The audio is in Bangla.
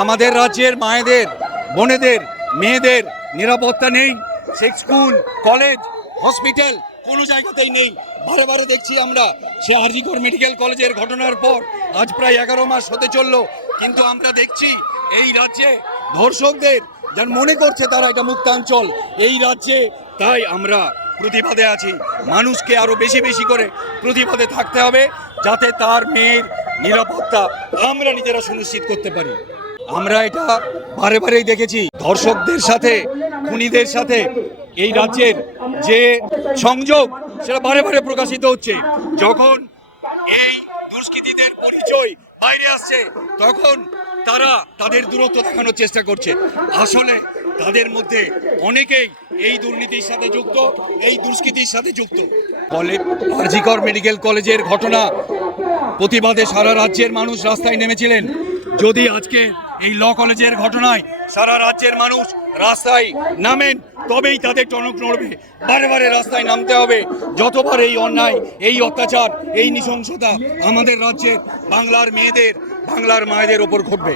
আমাদের রাজ্যের মায়েদের, বোনেদের, মেয়েদের নিরাপত্তা নেই। স্কুল, কলেজ, হসপিটাল কোনো জায়গাতেই নেই। বারে বারে দেখছি আমরা, সে আরজিকর মেডিকেল কলেজের ঘটনার পর আজ প্রায় 11 মাস হতে চললো, কিন্তু আমরা দেখছি এই রাজ্যে ধর্ষকদের যার মনে করছে তারা এটা মুক্তাঞ্চল এই রাজ্যে। তাই আমরা প্রতিবাদে আছি। মানুষকে আরো বেশি বেশি করে প্রতিবাদে থাকতে হবে, যাতে তার মেয়ের নিরাপত্তা আমরা নিজেরা সুনিশ্চিত করতে পারি। আমরা এটা বারে বারেই দেখেছি, ধর্ষকদের সাথে, খুনিদের সাথে এই রাজ্যের যে সংযোগ সেটা বারে বারে প্রকাশিত হচ্ছে। যখন এই দুষ্কৃতীদের পরিচয় বাইরে আসছে তখন তারা তাদের দূরত্ব দেখানোর চেষ্টা করছে। আসলে তাদের মধ্যে অনেকেই এই দুর্নীতির সাথে যুক্ত, এই দুষ্কৃতির সাথে যুক্ত। ফলে আরজিকর মেডিকেল কলেজের ঘটনা প্রতিবাদে সারা রাজ্যের মানুষ রাস্তায় নেমেছিলেন। যদি আজকে এই ল কলেজের ঘটনায় সারা রাজ্যের মানুষ রাস্তায় নামেন, তবেই তাদের টনক নড়বে। বারে বারে রাস্তায় নামতে হবে যতবার এই অন্যায়, এই অত্যাচার, এই নৃশংসতা আমাদের রাজ্যের বাংলার মেয়েদের, বাংলার মায়েদের ওপর ঘটবে।